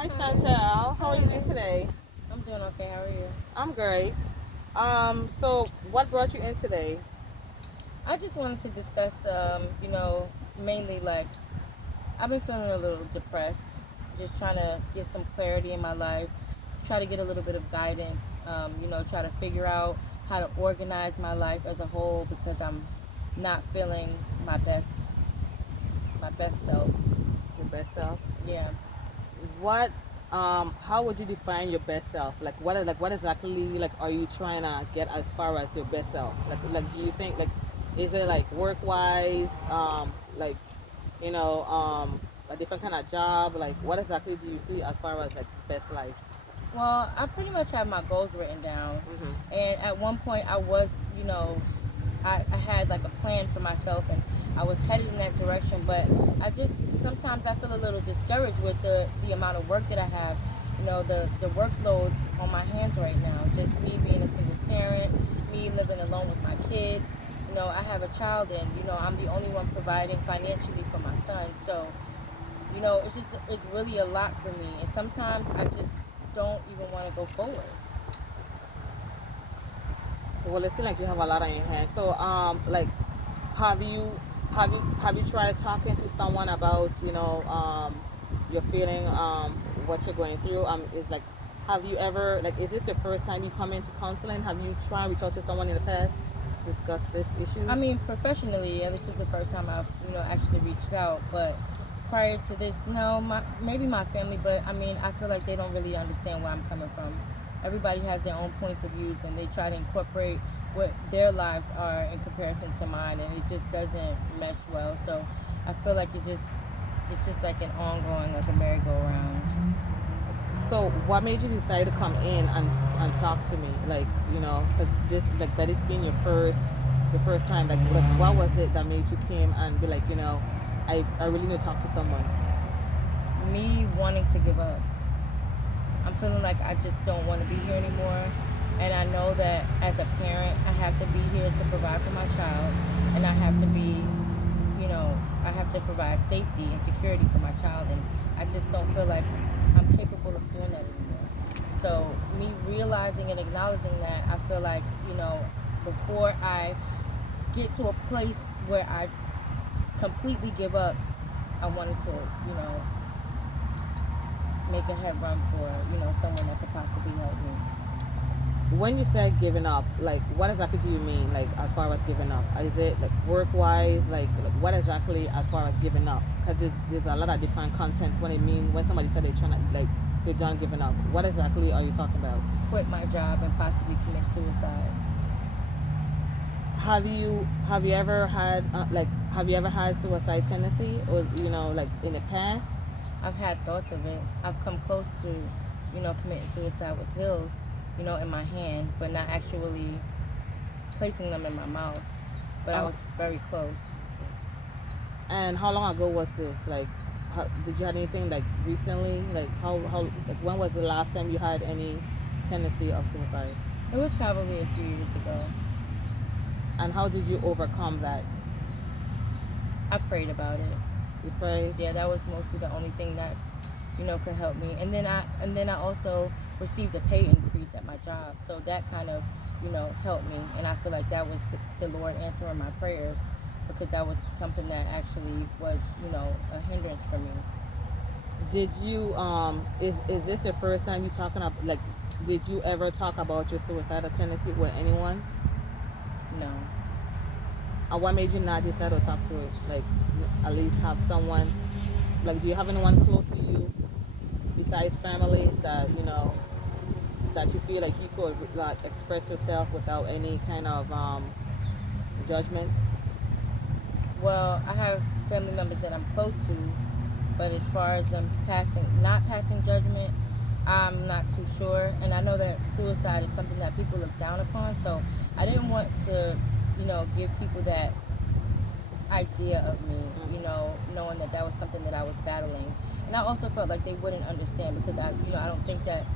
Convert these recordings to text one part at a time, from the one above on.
Hi Hi. Chantel, how are you doing Hi. today? I'm doing okay. How are you? I'm great. So what brought you in today? I just wanted to discuss, mainly like I've been feeling a little depressed, just trying to get some clarity in my life, try to get a little bit of guidance, try to figure out how to organize my life as a whole because I'm not feeling my best self. Your best self. Yeah. What how would you define your best self? What exactly are you trying to get as far as your best self? Do you think is it like work wise, a different kind of job? Like what exactly do you see as far as like best life? Well, I pretty much have my goals written down. Mm-hmm. And at one point, I had like a plan for myself and I was headed in that direction. But sometimes I feel a little discouraged with the amount of work that I have. The workload on my hands right now. Just me being a single parent, me living alone with my kid. I have a child and, I'm the only one providing financially for my son. So, it's really a lot for me. And sometimes I just don't even want to go forward. Well, it seems like you have a lot on your hands. So, have you have you tried talking to someone about your feeling what you're going through? Is like, have you ever like, is this the first time you come into counseling? Have you tried to reach out to someone in the past to discuss this I issues? mean, professionally, yeah, this is the first time I've, actually reached out. But prior to this, no, maybe my family, but I mean, I feel like they don't really understand where I'm coming from. Everybody has their own points of views, and they try to incorporate what their lives are in comparison to mine, and it just doesn't mesh well. So I feel like it's just like an ongoing, like a merry-go-round. So, what made you decide to come in and talk to me? Like, because this that it's been your first time. Like, what was it that made you came and be like, I really need to talk to someone. Me wanting to give up. I'm feeling like I just don't want to be here anymore. And I know that as a parent, I have to be here to provide for my child. And I have to be, I have to provide safety and security for my child. And I just don't feel like I'm capable of doing that anymore. So, me realizing and acknowledging that, I feel like, before I get to a place where I completely give up, I wanted to, make a head run for, someone that could possibly help me. When you said giving up, like, what exactly do you mean? Like, as far as giving up, is it like work wise? Like, what exactly as far as giving up? Because there's a lot of different contents when it mean when somebody said they're trying to like they're done giving up. What exactly are you talking about? Quit my job and possibly commit suicide. Have you ever had have you ever had suicide tendency or like in the past? I've had thoughts of it. I've come close to, committing suicide with pills, in my hand, but not actually placing them in my mouth. But I Uh, was very close. and how long ago was this? Like, did you have anything like recently? Like how like when was the last time you had any tendency of suicide? It was probably a few years ago. And how did you overcome that? I prayed about it. You prayed. Yeah, that was mostly the only thing that, could help me. And then I also received a pay increase at my job, so that kind of, helped me. And I feel like that was the Lord answering my prayers because that was something that actually was, a hindrance for me. Did you is this the first time you talking about like? Did you ever talk about your suicidal tendency with anyone? No. What made you not decide to talk to it? Like, at least have someone. Like, do you have anyone close to you besides family that that you feel like you could like express yourself without any kind of judgment? Well, I have family members that I'm close to, but as far as them not passing judgment, I'm not too sure. And I know that suicide is something that people look down upon, so I didn't want to, give people that idea of me, knowing that that was something that I was battling. And I also felt like they wouldn't understand because I don't think that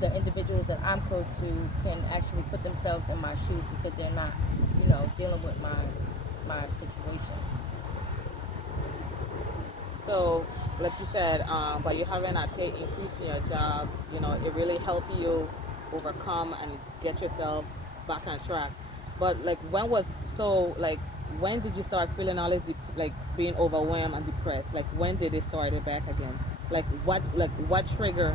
the individuals that I'm close to can actually put themselves in my shoes because they're not, dealing with my situations. So like you said, by you having a pay increase in your job, it really helped you overcome and get yourself back on track. But like, when did you start feeling all this, like being overwhelmed and depressed? Like, when did it start it back again? What trigger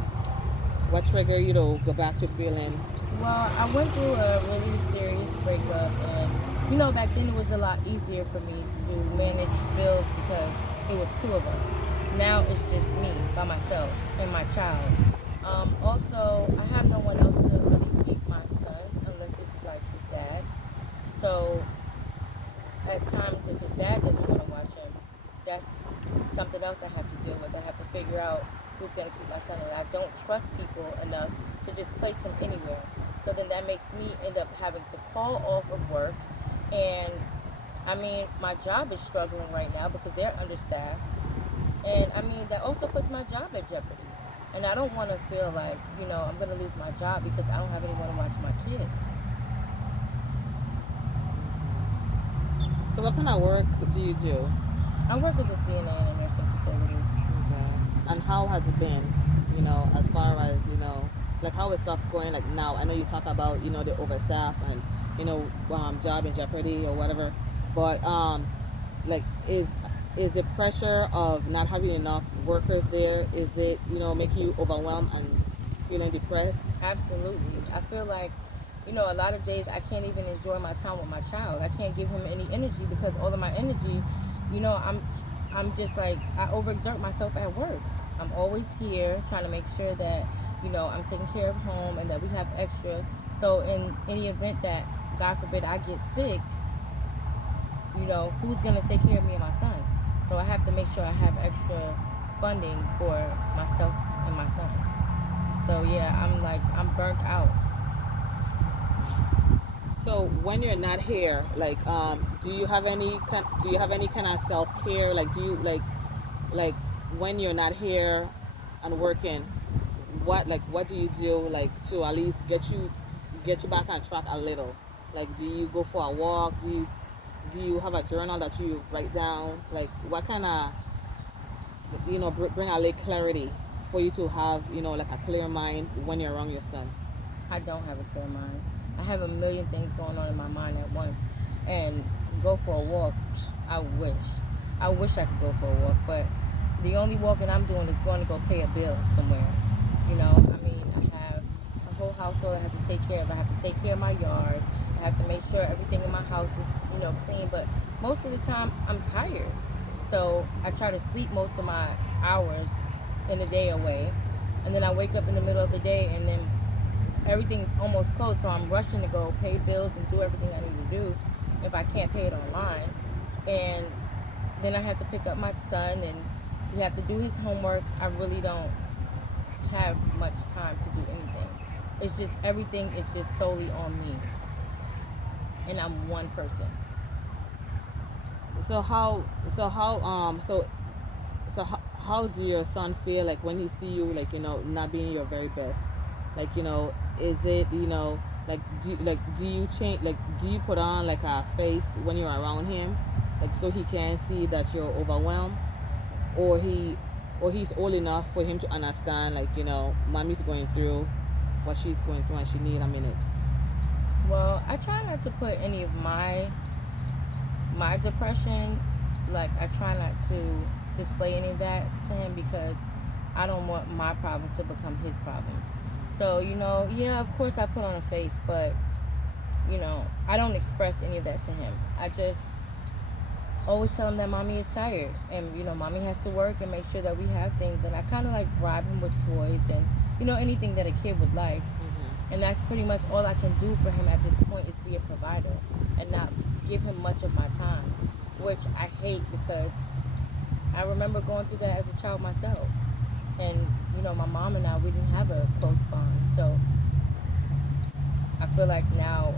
you to go back to feeling? Well, I went through a really serious breakup, and back then it was a lot easier for me to manage bills because it was two of us. Now it's just me by myself and my child. Also, I have no one else to really keep my son unless it's like his dad. So at times, if his dad doesn't want to watch him, that's something else I have to deal with. I have to figure out who's going to keep my son, and I don't trust people enough to just place him anywhere. So then that makes me end up having to call off of work, and I mean, my job is struggling right now because they're understaffed, and I mean, that also puts my job at jeopardy. And I don't want to feel like, I'm going to lose my job because I don't have anyone to watch my kid. So what kind of work do you do? I work as a CNA in a nursing facility. Okay. And how has it been? As far as, like how is stuff going like now? I know you talk about, the overstaff and, job in jeopardy or whatever. But like is the pressure of not having enough workers there, is it, making you overwhelmed and feeling depressed? Absolutely. I feel like, a lot of days I can't even enjoy my time with my child. I can't give him any energy because all of my energy, you know, I'm I'm just like I overexert myself at work. I'm always here trying to make sure that, I'm taking care of home and that we have extra. So in any event that God forbid I get sick, who's gonna take care of me and my son? So I have to make sure I have extra funding for myself and my son. So yeah, I'm burnt out. So when you're not here, like, do you have any kind of self care? Like, do you like when you're not here and working? What do you do like to at least get you back on track a little? Like, do you go for a walk? Do you have a journal that you write down? Like, what kind of bring a little clarity for you to have like a clear mind when you're around your son? I don't have a clear mind. I have a million things going on in my mind at once. And go for a walk, I wish. I wish I could go for a walk, but the only walking I'm doing is going to go pay a bill somewhere. I mean, I have a whole household I have to take care of. I have to take care of my yard. I have to make sure everything in my house is, clean. But most of the time, I'm tired. So I try to sleep most of my hours in the day away. And then I wake up in the middle of the day and then everything is almost closed, so I'm rushing to go pay bills and do everything I need to do if I can't pay it online. And then I have to pick up my son and he have to do his homework. I really don't have much time to do anything. It's just everything is just solely on me. And I'm one person. So how do your son feel like when he see you, like, not being your very best? Like, is it, do you change, like, do you put on like a face when you're around him, like, so he can see that you're overwhelmed, or he's old enough for him to understand, like, mommy's going through what she's going through and she need a minute? Well, I try not to put any of my depression, like I try not to display any of that to him because I don't want my problems to become his problems. So, yeah, of course I put on a face, but, I don't express any of that to him. I just always tell him that mommy is tired and, mommy has to work and make sure that we have things. And I kind of like bribe him with toys and, anything that a kid would like. Mm-hmm. And that's pretty much all I can do for him at this point is be a provider and not give him much of my time, which I hate because I remember going through that as a child myself. And, my mom and I, we didn't have a close bond. So I feel like now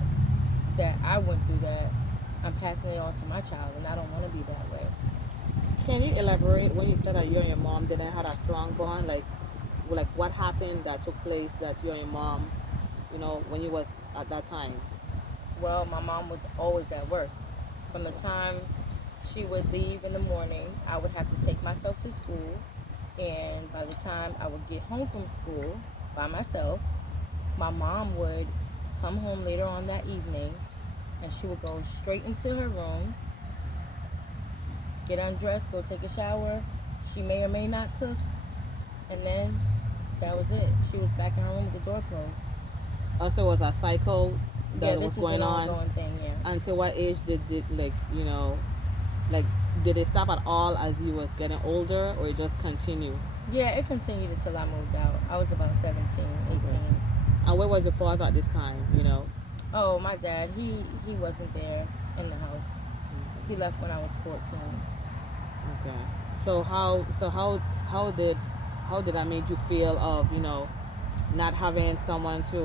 that I went through that, I'm passing it on to my child, and I don't want to be that way. Can you elaborate when you said that you and your mom didn't have a strong bond? Like what happened that took place that you and your mom, when you was at that time? Well, my mom was always at work. From the time she would leave in the morning, I would have to take myself to school. And by the time I would get home from school by myself, my mom would come home later on that evening and she would go straight into her room, get undressed, go take a shower. She may or may not cook, and then that was it. She was back in her room with the door closed. Also, it was a cycle Yeah, that was this was going an on. ongoing thing, yeah. Until what age did like like did it stop at all as you was getting older, or it just continued? Yeah, it continued until I moved out. I was about 17, 18. Okay. And where was your father at this time? Oh, my dad, he wasn't there in the house. He left when I was 14. Okay. So how did that make you feel of not having someone to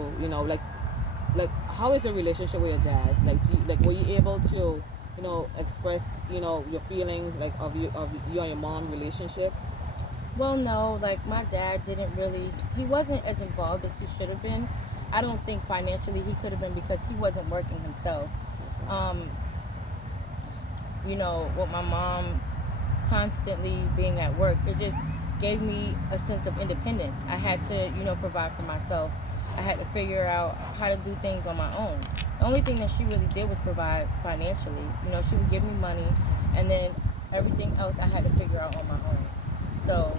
like how is the relationship with your dad? Like were you able to express your feelings like of you and your mom relationship? Well, no, like my dad didn't really, he wasn't as involved as he should have been. I don't think financially he could have been because he wasn't working himself. Um, with my mom constantly being at work, it just gave me a sense of independence. I had to, provide for myself. I had to figure out how to do things on my own. The only thing that she really did was provide financially. She would give me money, and then everything else I had to figure out on my own. So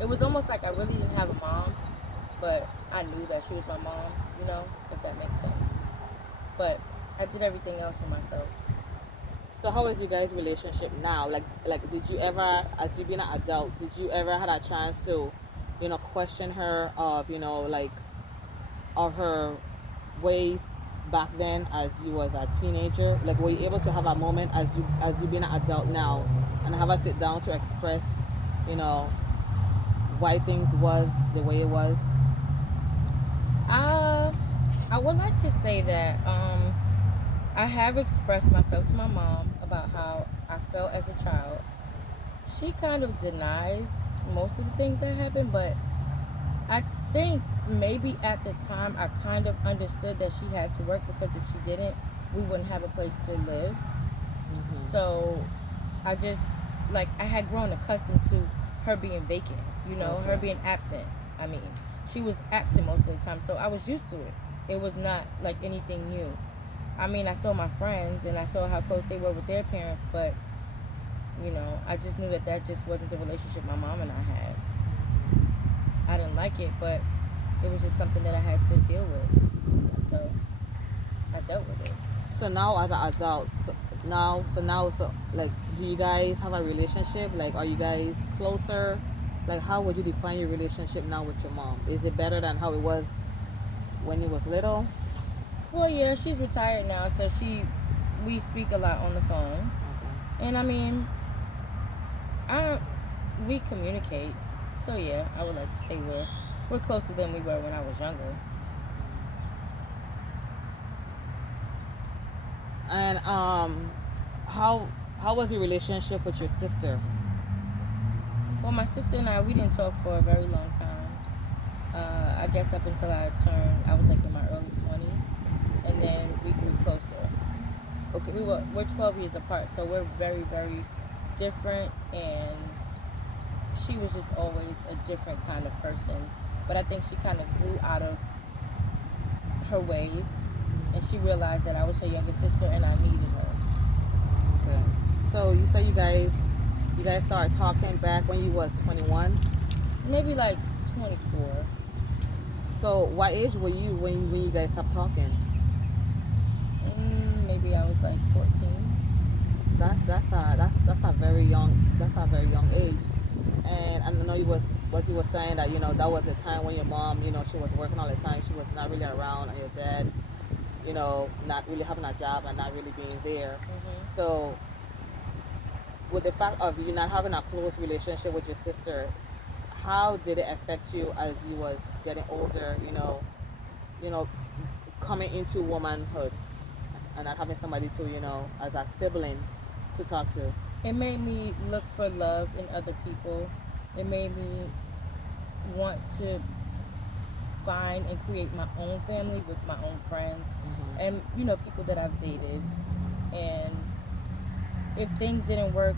it was almost like I really didn't have a mom, but I knew that she was my mom, if that makes sense. But I did everything else for myself. So how is you guys' relationship now? Like did you ever, as you being an adult, did you ever had a chance to, question her of, like of her ways back then as you was a teenager? Like were you able to have a moment as you being an adult now and have a sit down to express, you know, why things was the way it was? Uh, I would like to say that I have expressed myself to my mom about how I felt as a child. She kind of denies most of the things that happened, but I think maybe at the time I kind of understood that she had to work because if she didn't, we wouldn't have a place to live. So I just, like, I had grown accustomed to her being vacant, her being absent. I mean, she was absent most of the time, so I was used to it. It was not like anything new. I mean, I saw my friends and I saw how close they were with their parents, but I just knew that that just wasn't the relationship my mom and I had. I didn't like it, but it was just something that I had to deal with. So I dealt with it. So now as an adult, so like, do you guys have a relationship? Like, are you guys closer? Like, how would you define your relationship now with your mom? Is it better than how it was when you was little? Well, yeah, she's retired now, so we speak a lot on the phone, Okay. and I mean, we communicate. So yeah, I would like to say we're closer than we were when I was younger. And how was your relationship with your sister? Well, my sister and we didn't talk for a very long time. I guess up until I was like in my early 20s, and then we grew closer. Okay. We're 12 years apart, so we're very very different, and she was just always a different kind of person. But I think she kind of grew out of her ways, and she realized that I was her younger sister and I needed her. Okay. So you say you guys started talking back when you was 21. Maybe like 24. So what age were you when you guys stopped talking? Maybe I was like 14. That's a very young age. And I know you were saying that that was a time when your mom she was working all the time, she was not really around, and your dad not really having a job and not really being there. So with the fact of you not having a close relationship with your sister, how did it affect you as you was getting older? You know, coming into womanhood and not having somebody to as a sibling to talk to. It made me look for love in other people. It made me want to find and create my own family with my own friends and people that I've dated. And if things didn't work,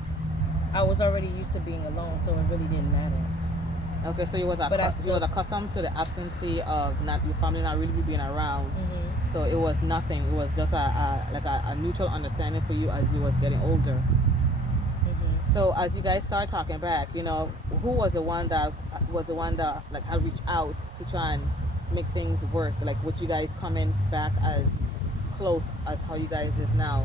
I was already used to being alone, so it really didn't matter. Okay, so But I you was still. accustomed to the absence of not your family not really being around. Mhm. So it was nothing. It was just a neutral understanding for you as you was getting older. Mhm. So as you guys start talking back, who was the one that like had reached out to try and make things work? Like, with you guys coming back as close as how you guys is now?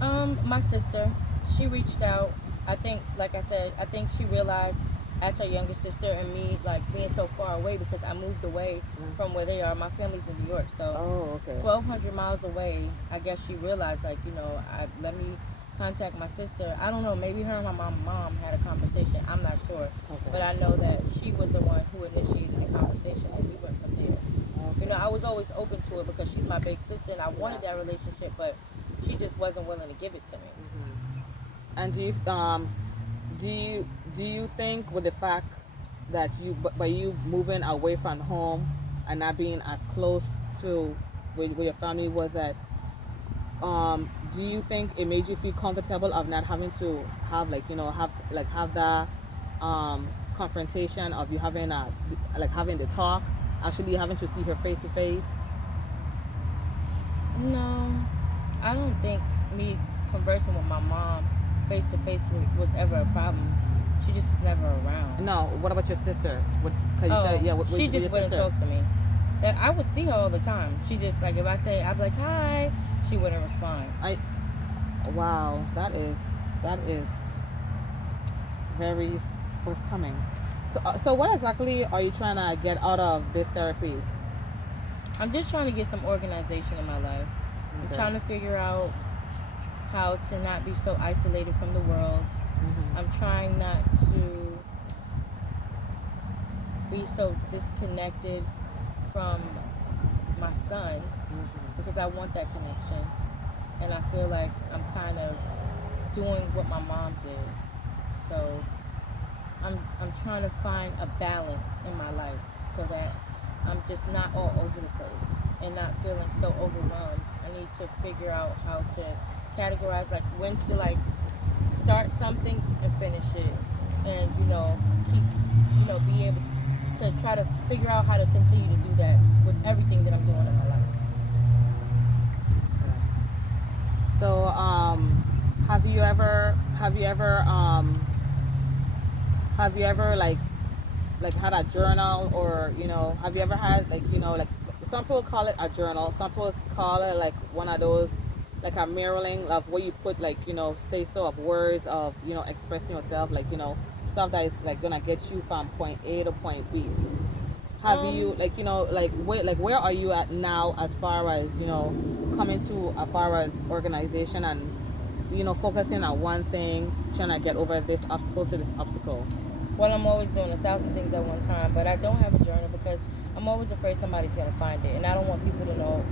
My sister, she reached out. I think, like I said, I think she realized as her younger sister and me, like being so far away because I moved away Mm. from where they are. My family's in New York, so Oh, okay. 1,200 miles away. I guess she realized, like, I let me contact my sister. I don't know, maybe her and my mom had a conversation. I'm not sure, Okay. but I know that she was the one who initiated the conversation, and we went from there. Okay. I was always open to it because she's my big sister, and I wanted Yeah. that relationship, but she just wasn't willing to give it to me. Hmm. And do you do you think with the fact that by you moving away from home and not being as close to where your family was at, do you think it made you feel comfortable of not having to have have that confrontation of you having having the talk, actually having to see her face to face? No, I don't think me conversing with my mom face to face was ever a problem. She just was never around. No, what about your sister? Because you said, Oh, yeah, she with just your wouldn't sister. talk to me. I would see her all the time. She just, like, if I say, I'd be like, hi, she wouldn't respond. Wow, that is very forthcoming. So what exactly are you trying to get out of this therapy? I'm just trying to get some organization in my life. I'm Okay. trying to figure out how to not be so isolated from the world. Mm-hmm. I'm trying not to be so disconnected from my son Mm-hmm. because I want that connection. And I feel like I'm kind of doing what my mom did. So I'm trying to find a balance in my life so that I'm just not all over the place and not feeling so overwhelmed. I need to figure out how to categorize, like, when to, like, start something and finish it, and keep, be able to try to figure out how to continue to do that with everything that I'm doing in my life. Okay. So, have you ever like had a journal, or have you ever had like some people call it a journal, some people call it like one of those, like a mirroring of where you put say so of words of expressing yourself, stuff that is like gonna get you from point A to point B. Have you, Um, where are you at now as far as coming to as far as organization and focusing on one thing, trying to get over this obstacle to this obstacle? well, I'm always doing 1,000 things at one time, but I don't have a journal because I'm always afraid somebody's gonna find it, and I don't want people to know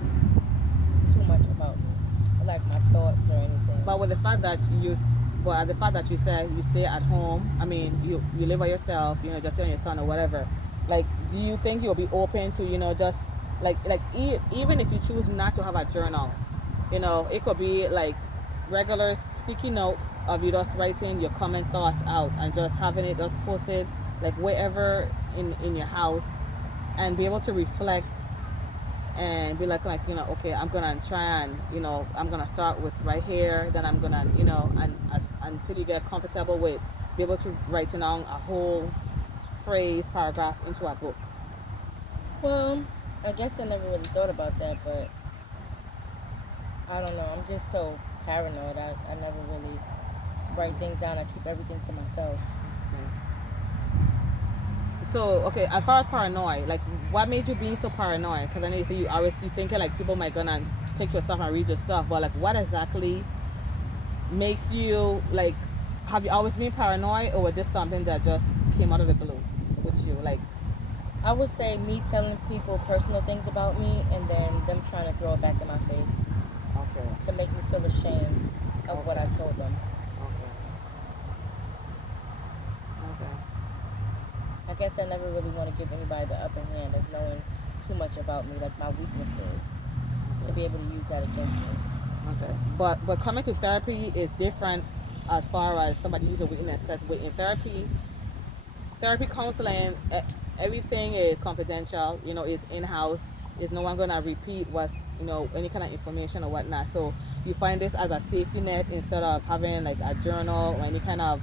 too much about me, like my thoughts or anything. But with the fact that the fact that you said you stay at home, I mean, you live by yourself, just you and your son or whatever. Like, do you think you'll be open to just even if you choose not to have a journal, it could be like regular sticky notes of you just writing your common thoughts out and just having it just posted like wherever in your house, and be able to reflect and be okay, I'm gonna try and I'm gonna start with right here, then I'm gonna and until you get comfortable with be able to write down a whole phrase paragraph into a book. Well, I guess I never really thought about that, but I don't know. I'm just so paranoid. I never really write things down. I keep everything to myself. Okay. So okay, as far as paranoid, like what made you be so paranoid? Because I know you say you thinking like people might gonna take your stuff and read your stuff, but like what exactly makes you like? Have you always been paranoid, or was this something that just came out of the blue with you? Like, I would say me telling people personal things about me and then them trying to throw it back in my face okay, to make me feel ashamed of what I okay, told them. okay, okay, I guess I never really want to give anybody the upper hand of knowing too much about me, like my weaknesses, to be okay, able to use that against me. okay. But coming to therapy is different as far as somebody using weakness, because in therapy, therapy counseling, everything is confidential. You know, it's in house. Is no one gonna repeat what's, any kind of information or whatnot. So you find this as a safety net instead of having like a journal or any kind of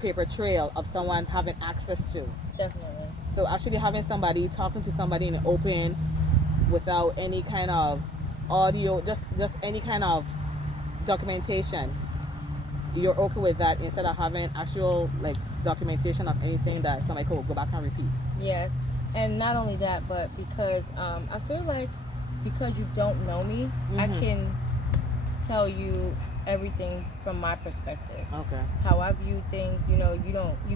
paper trail of someone having access to. Definitely. So actually having somebody talking to somebody in the open without any kind of audio, just any kind of documentation, you're okay with that instead of having actual like documentation of anything that somebody could go back and repeat. Yes, and not only that, but because I feel like because you don't know me, I can tell you everything from my perspective. Okay. How I view things, you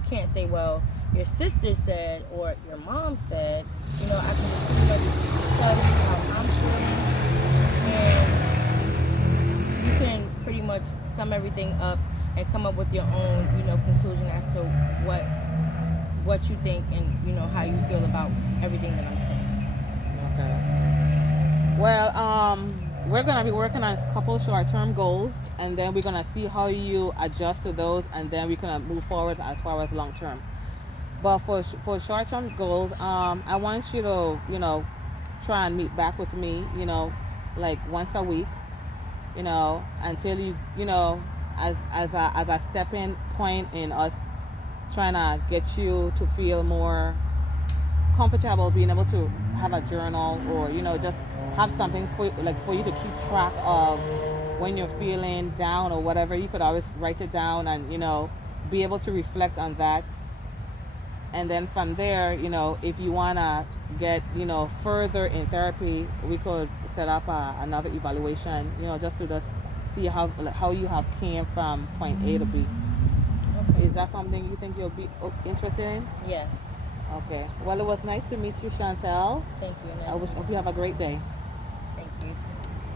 can't say, well, your sister said or your mom said. I can just pretty much tell you how I'm feeling, and you can pretty much sum everything up and come up with your own, conclusion as to what you think and how you feel about everything that I'm saying. Okay. Well, we're gonna be working on a couple short-term goals, and then we're gonna see how you adjust to those, and then we're gonna move forward as far as long-term. But for short-term goals, I want you to try and meet back with me, like once a week, until as a stepping point in us trying to get you to feel more comfortable being able to have a journal or just have something for you to keep track of when you're feeling down or whatever. You could always write it down and be able to reflect on that. And then from there, if you want to get further in therapy, we could set up another evaluation, just to see how you have came from point A to B. Okay. Is that something you think you'll be interested in? Yes. Okay. Well, it was nice to meet you, Chantel. Thank you. I hope you have a great day. Thank you too.